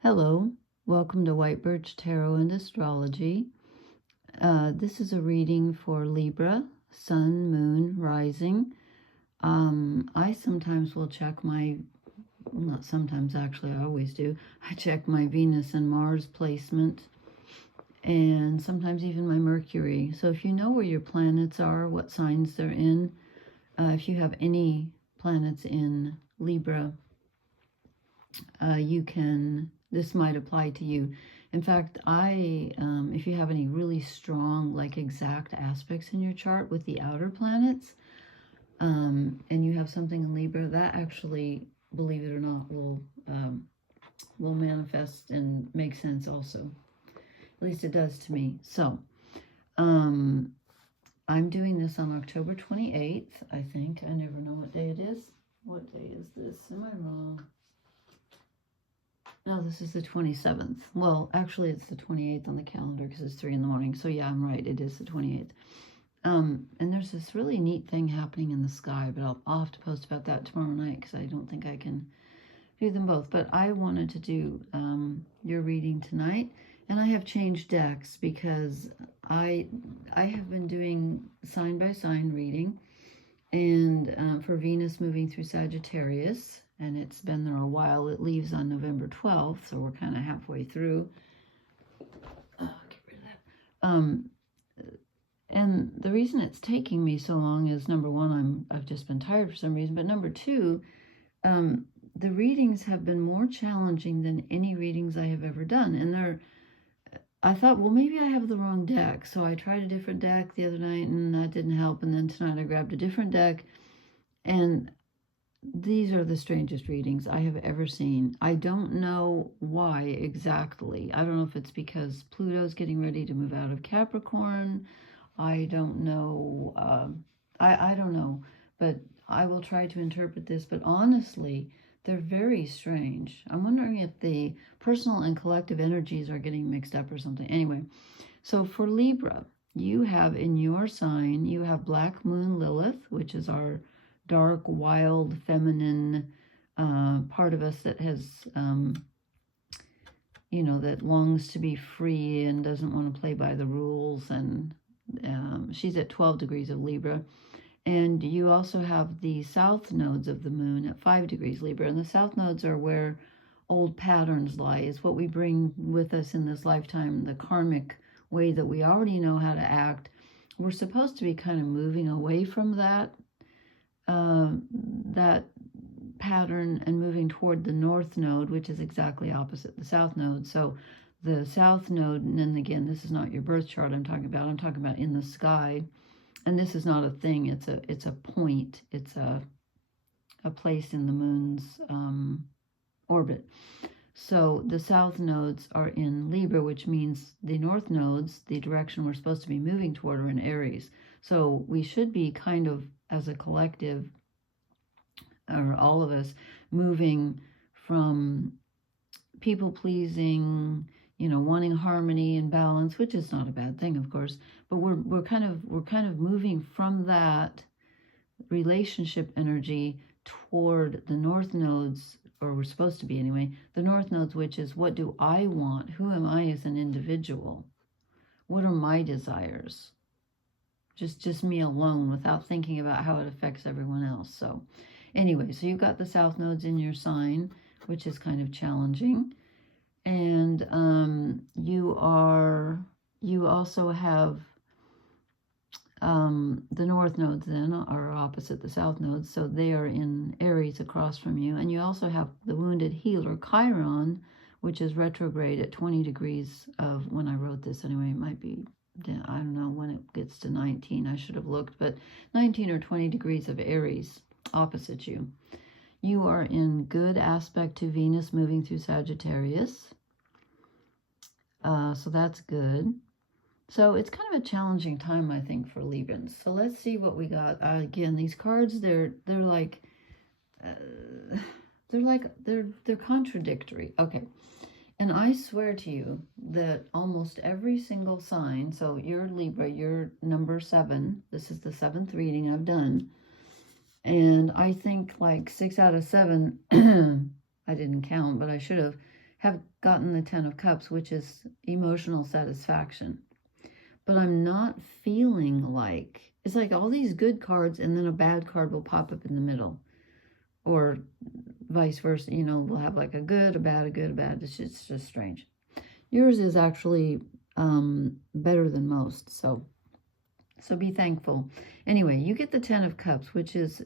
Hello, welcome to White Birch Tarot and Astrology. This is a reading for Libra, Sun, Moon, Rising. I sometimes will check not sometimes actually, I always do. I check my Venus and Mars placement and sometimes even my Mercury. So if you know where your planets are, what signs they're in, if you have any planets in Libra, this might apply to you. In fact, if you have any really strong, like exact aspects in your chart with the outer planets, and you have something in Libra, that actually, believe it or not, will manifest and make sense also. At least it does to me. So, I'm doing this on October 28th, I think. I never know what day it is. What day is this? Am I wrong? No, this is the 27th. Well, actually, it's the 28th on the calendar because it's 3 in the morning. So, yeah, I'm right. It is the 28th. And there's this really neat thing happening in the sky, but I'll have to post about that tomorrow night because I don't think I can do them both. But I wanted to do your reading tonight. And I have changed decks because I have been doing sign-by-sign reading. And for Venus moving through Sagittarius, and it's been there a while. It leaves on November 12th, so we're kind of halfway through. Oh, get rid of that. And the reason it's taking me so long is, number one, I've just been tired for some reason, but number two, the readings have been more challenging than any readings I have ever done. And I thought, well, maybe I have the wrong deck. So I tried a different deck the other night, and that didn't help. And then tonight I grabbed a different deck, and these are the strangest readings I have ever seen. I don't know why exactly. I don't know if it's because Pluto's getting ready to move out of Capricorn. I don't know. I don't know. But I will try to interpret this. But honestly, they're very strange. I'm wondering if the personal and collective energies are getting mixed up or something. Anyway, so for Libra, you have in your sign, you have Black Moon Lilith, which is our dark, wild, feminine part of us that has, that longs to be free and doesn't want to play by the rules. And she's at 12 degrees of Libra. And you also have the south nodes of the moon at 5 degrees Libra. And the south nodes are where old patterns lie. It's what we bring with us in this lifetime, the karmic way that we already know how to act. We're supposed to be kind of moving away from that pattern and moving toward the north node, which is exactly opposite the south node. So the south node, and then again, this is not your birth chart I'm talking about in the sky. And this is not a thing, it's a point, it's a place in the moon's orbit. So the south nodes are in Libra, which means the north nodes, the direction we're supposed to be moving toward, are in Aries. So we should be kind of, as a collective, or all of us, moving from people-pleasing, wanting harmony and balance, which is not a bad thing, of course, but we're kind of moving from that relationship energy toward the north nodes, or we're supposed to be anyway, the north nodes, which is, what do I want? Who am I as an individual? What are my desires? Just me alone, without thinking about how it affects everyone else. So anyway, so you've got the south nodes in your sign, which is kind of challenging. And you also have the north nodes then are opposite the south nodes, so they are in Aries across from you. And you also have the wounded healer Chiron, which is retrograde at 20 degrees of, when I wrote this anyway, it might be, I don't know when it gets to 19, I should have looked, but 19 or 20 degrees of Aries opposite you. You are in good aspect to Venus moving through Sagittarius. So that's good. So it's kind of a challenging time, I think, for Librans. So let's see what we got. Again, these cards, they're contradictory. Okay. And I swear to you that almost every single sign, so you're Libra, you're number 7. This is the 7th reading I've done. And I think like 6 out of 7, I didn't count, but I should have, have gotten the Ten of Cups, which is emotional satisfaction. But I'm not feeling like, it's like all these good cards and then a bad card will pop up in the middle. Or vice versa, you know, we'll have like a good, a bad, a good, a bad. It's just strange. Yours is actually better than most, so be thankful. Anyway, you get the Ten of Cups, which is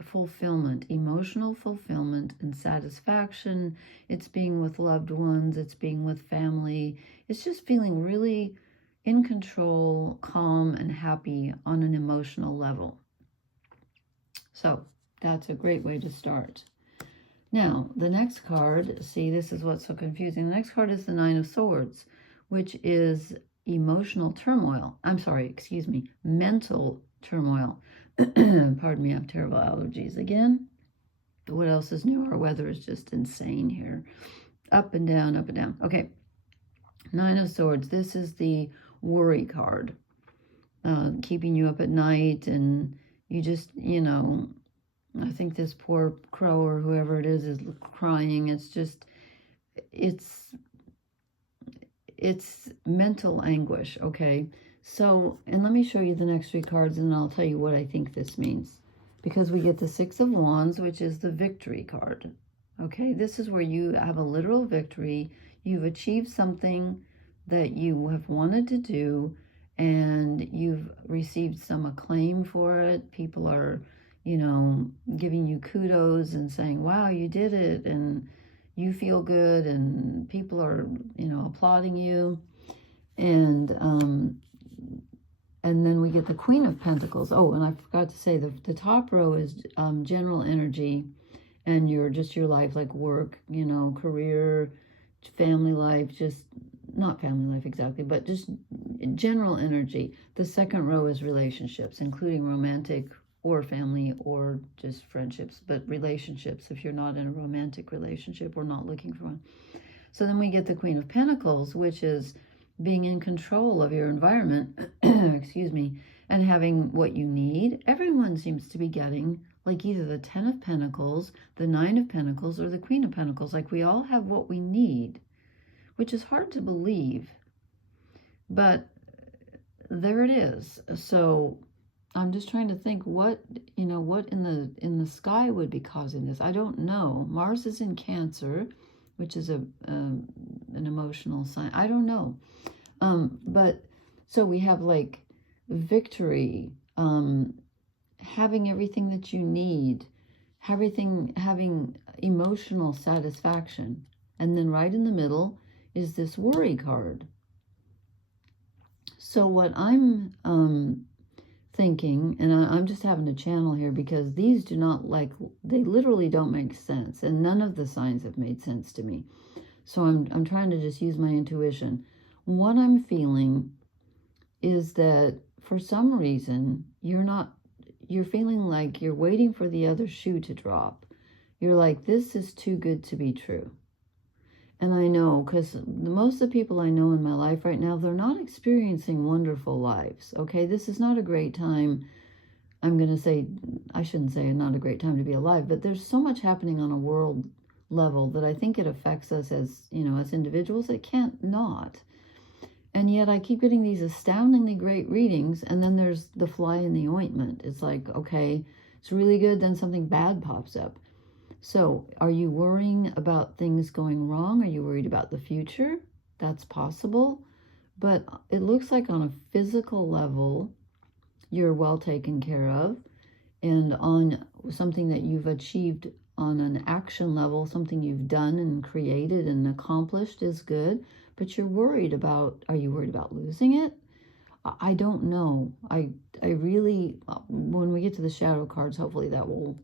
fulfillment, emotional fulfillment and satisfaction. It's being with loved ones. It's being with family. It's just feeling really in control, calm, and happy on an emotional level. So that's a great way to start. Now, the next card, see, this is what's so confusing. The next card is the Nine of Swords, which is emotional turmoil. I'm sorry, excuse me, mental turmoil. Pardon me, I have terrible allergies again. What else is new? Our weather is just insane here. Up and down, up and down. Okay, Nine of Swords. This is the worry card, keeping you up at night, and you just, you know, I think this poor crow or whoever it is crying. It's just, it's mental anguish, okay? So, and let me show you the next three cards, and I'll tell you what I think this means. Because we get the Six of Wands, which is the victory card, okay? This is where you have a literal victory. You've achieved something that you have wanted to do, and you've received some acclaim for it. People are, you know, giving you kudos and saying, wow, you did it, and you feel good, and people are, you know, applauding you. And then we get the Queen of Pentacles. Oh, and I forgot to say, the top row is general energy, and your life, like work, you know, career, family life, just not family life exactly, but just general energy. The second row is relationships, including romantic or family or just friendships, but relationships if you're not in a romantic relationship or not looking for one. So then we get the Queen of Pentacles, which is being in control of your environment, excuse me, and having what you need. Everyone seems to be getting like either the Ten of Pentacles, the Nine of Pentacles, or the Queen of Pentacles. Like we all have what we need, which is hard to believe, but there it is. So I'm just trying to think what, you know, what in the sky would be causing this. I don't know. Mars is in Cancer, which is an emotional sign. I don't know. But so we have like victory, having everything that you need, having emotional satisfaction. And then right in the middle is this worry card. So what I'm thinking, and I'm just having to channel here because these do not, like, they literally don't make sense, and none of the signs have made sense to me. So I'm trying to just use my intuition. What I'm feeling is that for some reason you're feeling like you're waiting for the other shoe to drop. You're like, this is too good to be true. And I know, because most of the people I know in my life right now, they're not experiencing wonderful lives, okay? This is not a great time. I'm going to say, I shouldn't say not a great time to be alive, but there's so much happening on a world level that I think it affects us as, you know, as individuals. It can't not. And yet I keep getting these astoundingly great readings, and then there's the fly in the ointment. It's like, okay, it's really good, then something bad pops up. So are you worrying about things going wrong? Are you worried about the future? That's possible. But it looks like on a physical level, you're well taken care of. And on something that you've achieved on an action level, something you've done and created and accomplished is good. But you're worried about, are you worried about losing it? I don't know. I really, when we get to the shadow cards, hopefully that will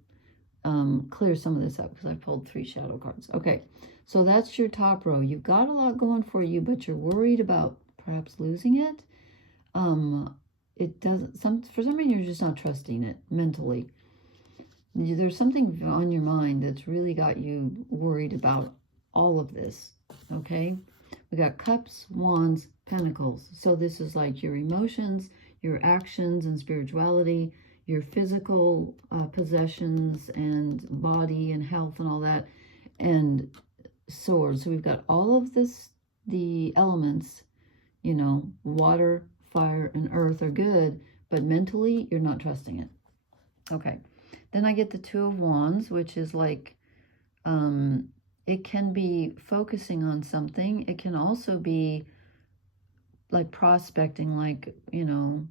clear some of this up, because I pulled 3 shadow cards. Okay, so that's your top row. You've got a lot going for you, but you're worried about perhaps losing it. It doesn't, for some reason you're just not trusting it mentally. There's something on your mind that's really got you worried about all of this. Okay, we got Cups, Wands, Pentacles. So this is like your emotions, your actions and spirituality, your physical possessions and body and health and all that. And Swords. So we've got all of this, the elements, you know, water, fire, and earth are good, but mentally you're not trusting it. Okay. Then I get the Two of Wands, which is like, it can be focusing on something. It can also be like prospecting, like, you know,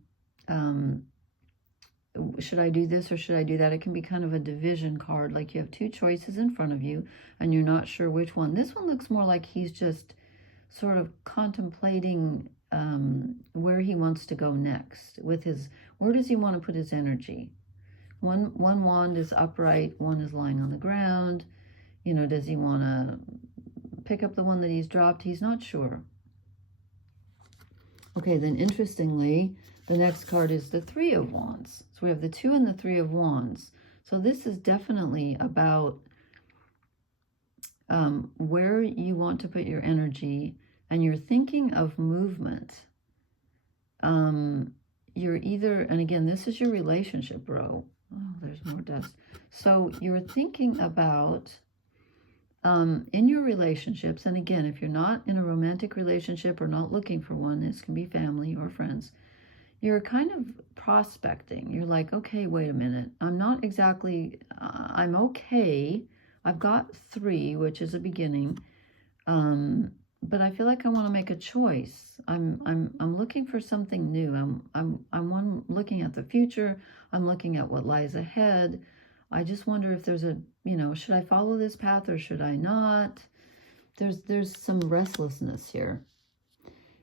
should I do this or should I do that? It can be kind of a division card, like you have two choices in front of you and you're not sure which one. This one looks more like he's just sort of contemplating where he wants to go next with his, where does he want to put his energy? One wand is upright, one is lying on the ground. You know, does he want to pick up the one that he's dropped? He's not sure. Okay, then interestingly, the next card is the Three of Wands. So we have the Two and the Three of Wands. So this is definitely about where you want to put your energy, and you're thinking of movement. You're either, and again, this is your relationship row. Oh, there's more dust. So you're thinking about in your relationships, and again, if you're not in a romantic relationship or not looking for one, this can be family or friends, you're kind of prospecting. You're like, okay, wait a minute. I'm not exactly, I'm okay. I've got 3, which is a beginning. But I feel like I want to make a choice. I'm looking for something new. I'm looking at the future. I'm looking at what lies ahead. I just wonder if there's a, you know, should I follow this path or should I not? There's some restlessness here.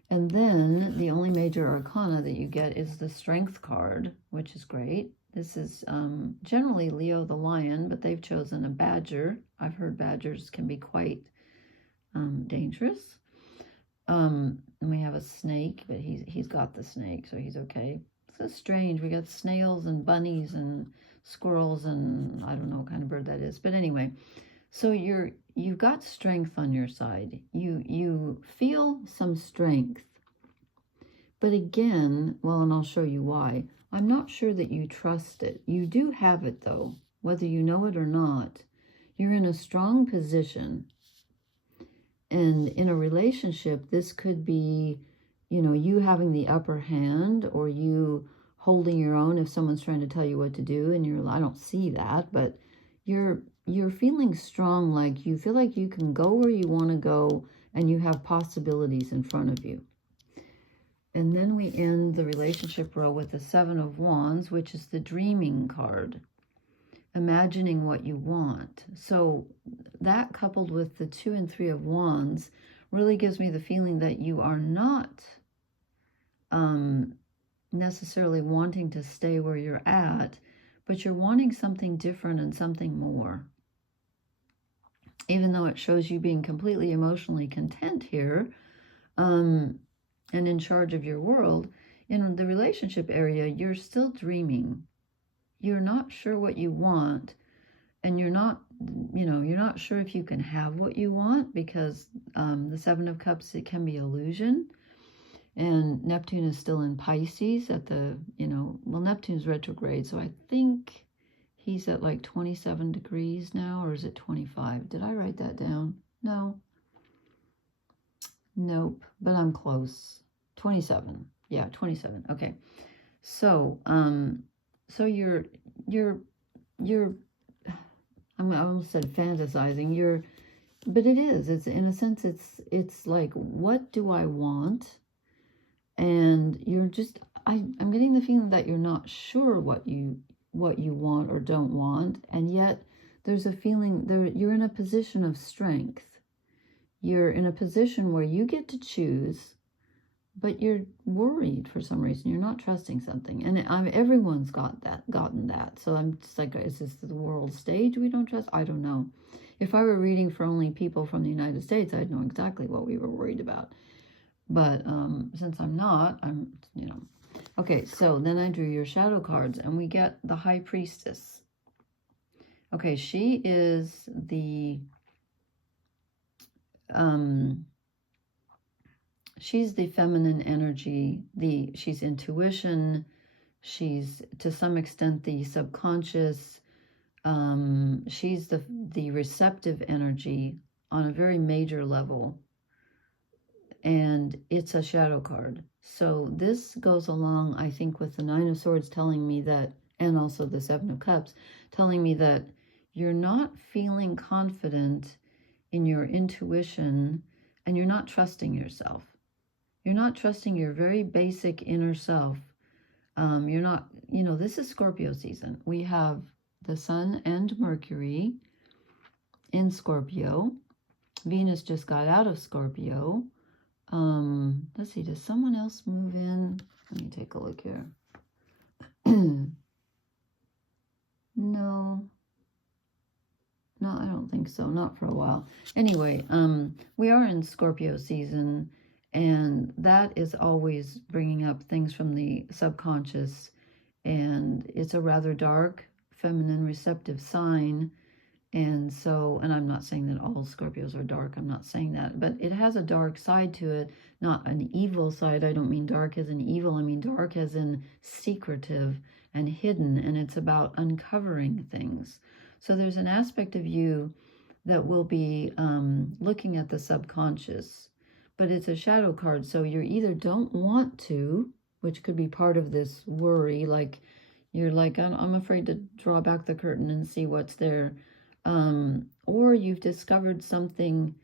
And then the only major arcana that you get is the Strength card, which is great. This is generally Leo the Lion, but they've chosen a badger. I've heard badgers can be quite dangerous. And we have a snake, but he's got the snake, so he's okay. So strange. We got snails and bunnies and squirrels and I don't know what kind of bird that is. But anyway, so you've got strength on your side. You feel some strength. But again, well, and I'll show you why. I'm not sure that you trust it. You do have it though, whether you know it or not. You're in a strong position. And in a relationship, this could be, you know, you having the upper hand or you holding your own if someone's trying to tell you what to do and you're, I don't see that, but you're feeling strong, like you feel like you can go where you want to go and you have possibilities in front of you. And then we end the relationship row with the Seven of Wands, which is the dreaming card. Imagining what you want. So that coupled with the Two and Three of Wands really gives me the feeling that you are not necessarily wanting to stay where you're at, but you're wanting something different and something more. Even though it shows you being completely emotionally content here and in charge of your world, in the relationship area, you're still dreaming. You're not sure what you want, and you're not, you know, you're not sure if you can have what you want because the Seven of Cups, it can be illusion. And Neptune is still in Pisces at the, you know, well, Neptune's retrograde, so I think he's at like 27 degrees now, or is it 25? Did I write that down? No. Nope, but I'm close. 27. Yeah, 27. Okay. So, so you're I almost said fantasizing. But it is. It's in a sense. It's like, what do I want? And you're just. I'm getting the feeling that you're not sure what you want or don't want, and yet there's a feeling there. You're in a position of strength. You're in a position where you get to choose. But you're worried for some reason. You're not trusting something. And everyone's gotten that. So I'm just like, is this the world stage we don't trust? I don't know. If I were reading for only people from the United States, I'd know exactly what we were worried about. But since I'm not, you know. Okay, so then I drew your shadow cards, and we get the High Priestess. Okay, she is the... she's the feminine energy, she's intuition, she's to some extent the subconscious, she's the receptive energy on a very major level. And it's a shadow card. So this goes along, I think, with the Nine of Swords telling me that, and also the Seven of Cups, telling me that you're not feeling confident in your intuition, and you're not trusting yourself. You're not trusting your very basic inner self. You're not, this is Scorpio season. We have the Sun and Mercury in Scorpio. Venus just got out of Scorpio. Let's see, does someone else move in? Let me take a look here. No, I don't think so. Not for a while. Anyway, we are in Scorpio season, and that is always bringing up things from the subconscious, and it's a rather dark, feminine, receptive sign. And so, and I'm not saying that all Scorpios are dark. I'm not saying that, but it has a dark side to it, not an evil side. I don't mean dark as in evil. I mean dark as in secretive and hidden, and it's about uncovering things. So there's an aspect of you that will be looking at the subconscious, but it's a shadow card. So you either don't want to, which could be part of this worry, like you're like, I'm afraid to draw back the curtain and see what's there. Or you've discovered something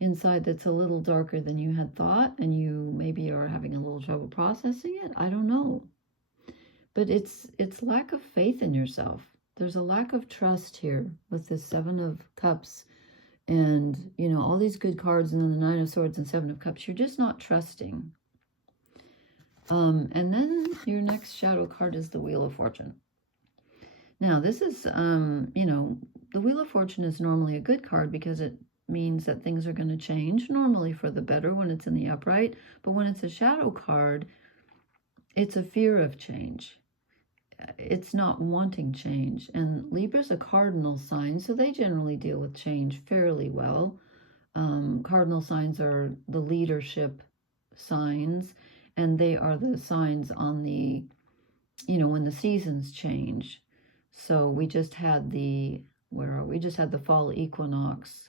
inside that's a little darker than you had thought, and you maybe are having a little trouble processing it. I don't know. But it's lack of faith in yourself. There's a lack of trust here with this Seven of Cups and, all these good cards, and then the Nine of Swords and Seven of Cups. You're just not trusting. And then your next shadow card is the Wheel of Fortune. Now, this is, the Wheel of Fortune is normally a good card because it means that things are going to change, normally for the better when it's in the upright. But when it's a shadow card, it's a fear of change. It's not wanting change. And Libra's a cardinal sign, so they generally deal with change fairly well. Cardinal signs are the leadership signs, and they are the signs on the, when the seasons change. So we just had the, we just had the fall equinox.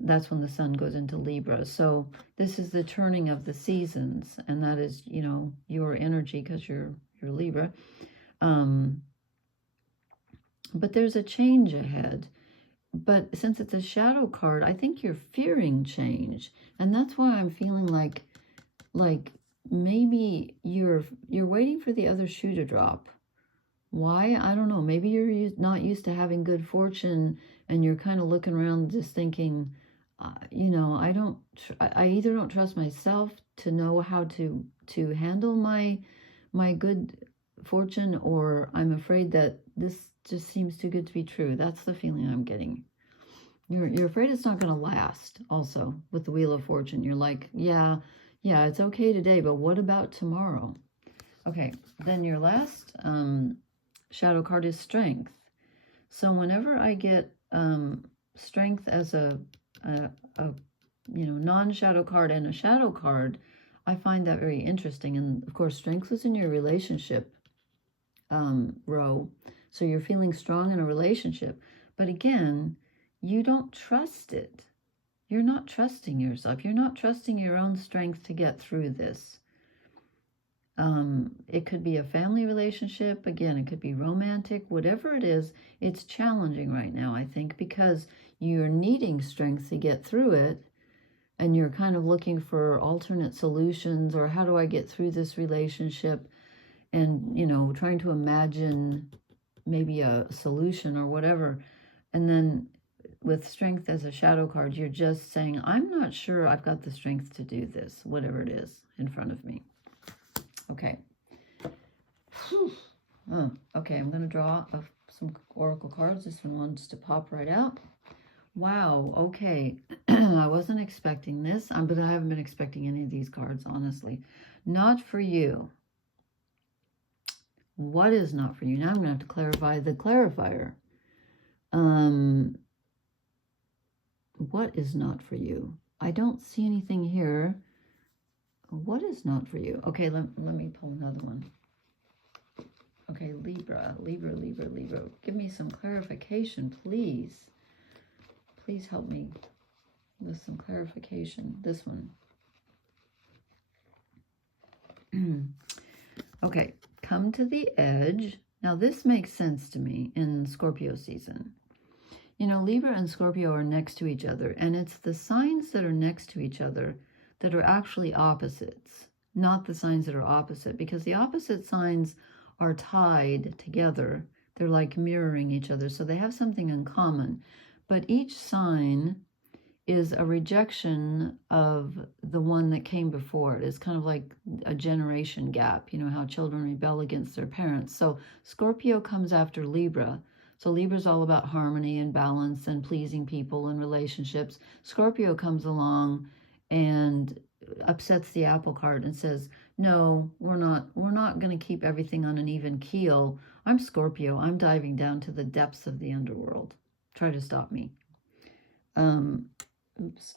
That's when the sun goes into Libra. So this is the turning of the seasons, and that is, your energy because you're Libra. But there's a change ahead. But since it's a shadow card, I think you're fearing change. And that's why I'm feeling like maybe you're waiting for the other shoe to drop. Why? I don't know. Maybe you're not used to having good fortune, and you're kind of looking around just thinking, I either don't trust myself to know how to handle my good fortune, or I'm afraid that this just seems too good to be true. That's the feeling I'm getting. You're afraid it's not going to last. Also, with the Wheel of Fortune, you're like, yeah, it's okay today, but what about tomorrow? Okay, then your last shadow card is Strength. So whenever I get Strength as a non-shadow card and a shadow card, I find that very interesting. And of course, Strength was in your relationship row. So you're feeling strong in a relationship. But again, you don't trust it. You're not trusting yourself. You're not trusting your own strength to get through this. It could be a family relationship. Again, it could be romantic. Whatever it is, it's challenging right now, I think, because you're needing strength to get through it. And you're kind of looking for alternate solutions, or how do I get through this relationship? And, trying to imagine maybe a solution or whatever. And then with Strength as a shadow card, you're just saying, I'm not sure I've got the strength to do this, whatever it is in front of me. Okay. Okay, I'm going to draw some oracle cards. This one wants to pop right out. Wow, okay. I wasn't expecting this, but I haven't been expecting any of these cards, honestly. Not for you. What is not for you? Now I'm going to have to clarify the clarifier. What is not for you? I don't see anything here. What is not for you? Okay, let me pull another one. Okay, Libra. Give me some clarification, please. Please help me with some clarification. This one. Okay, come to the edge. Now this makes sense to me in Scorpio season. You know, Libra and Scorpio are next to each other, and it's the signs that are next to each other that are actually opposites, not the signs that are opposite, because the opposite signs are tied together. They're like mirroring each other, so they have something in common. But each sign is a rejection of the one that came before it. It's kind of like a generation gap, you know, how children rebel against their parents. So Scorpio comes after Libra. So Libra's all about harmony and balance and pleasing people and relationships. Scorpio comes along and upsets the apple cart and says, no, we're not going to keep everything on an even keel. I'm Scorpio. I'm diving down to the depths of the underworld. Try to stop me. Oops,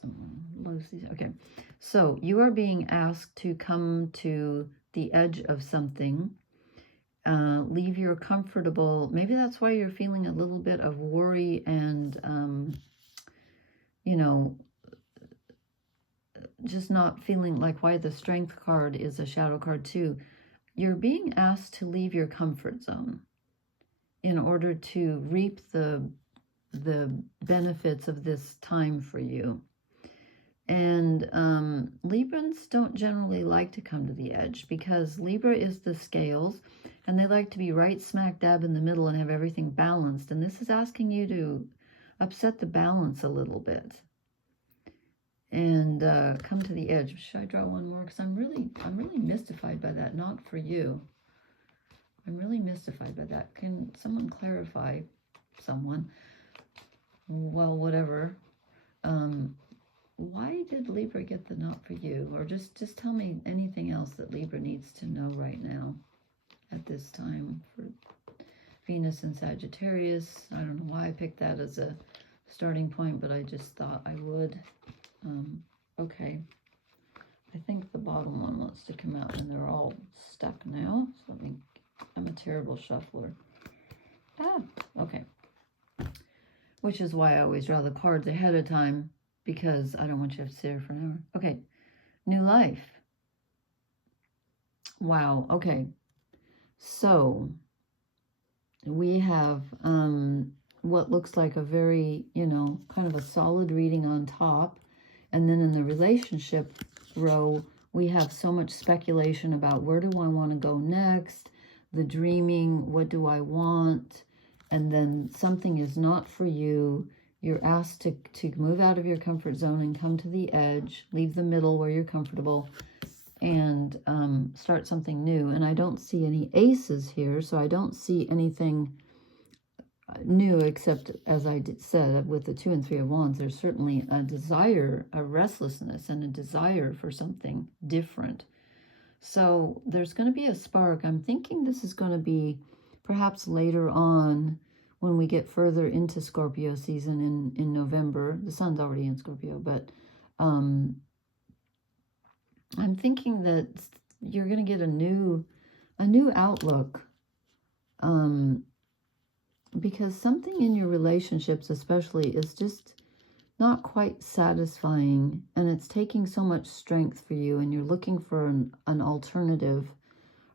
okay. So you are being asked to come to the edge of something. Leave your comfortable, maybe that's why you're feeling a little bit of worry and, you know, just not feeling like why the Strength card is a shadow card too. You're being asked to leave your comfort zone in order to reap the benefits of this time for you. And Librans don't generally like to come to the edge because Libra is the scales and they like to be right smack dab in the middle and have everything balanced. And this is asking you to upset the balance a little bit and come to the edge. Should I draw one more? Because I'm really mystified by that. Not for you. I'm really mystified by that. Can someone clarify? Someone. Well, whatever. Why did Libra get the not for you? Or just tell me anything else that Libra needs to know right now at this time for Venus and Sagittarius. I don't know why I picked that as a starting point, but I just thought I would. Okay. I think the bottom one wants to come out and they're all stuck now. So I'm a terrible shuffler. Okay. Which is why I always draw the cards ahead of time, because I don't want you to have to sit here for an hour. Okay, new life. Wow, okay. So we have what looks like a very, you know, kind of a solid reading on top. And then in the relationship row, we have so much speculation about where do I want to go next, the dreaming, what do I want, and then something is not for you. You're asked to move out of your comfort zone and come to the edge, leave the middle where you're comfortable, and start something new. And I don't see any aces here, so I don't see anything new, except, as I said, with the 2 and 3 of Wands, there's certainly a desire, a restlessness, and a desire for something different. So there's going to be a spark. I'm thinking this is going to be perhaps later on when we get further into Scorpio season in November. The sun's already in Scorpio, but I'm thinking that you're going to get a new outlook, because something in your relationships especially is just not quite satisfying, and it's taking so much strength for you, and you're looking for an alternative,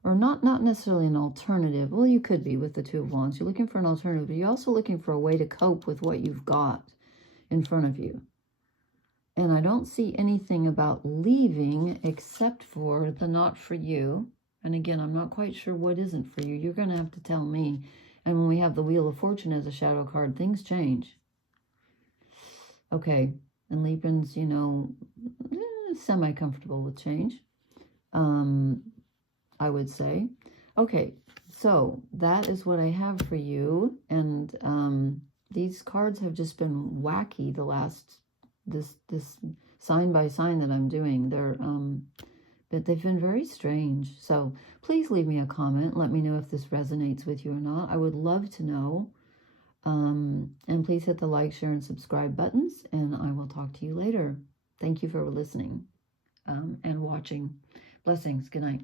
or not necessarily an alternative. Well, you could be with the 2 of Wands. You're looking for an alternative, but you're also looking for a way to cope with what you've got in front of you. And I don't see anything about leaving except for the not for you. And again, I'm not quite sure what isn't for you. You're going to have to tell me. And when we have the Wheel of Fortune as a shadow card, things change. Okay. And Librans, you know, semi-comfortable with change, I would say. Okay. So that is what I have for you. And these cards have just been wacky the last, this sign by sign that I'm doing. But they've been very strange. So please leave me a comment. Let me know if this resonates with you or not. I would love to know. And please hit the like, share, and subscribe buttons. And I will talk to you later. Thank you for listening and watching. Blessings. Good night.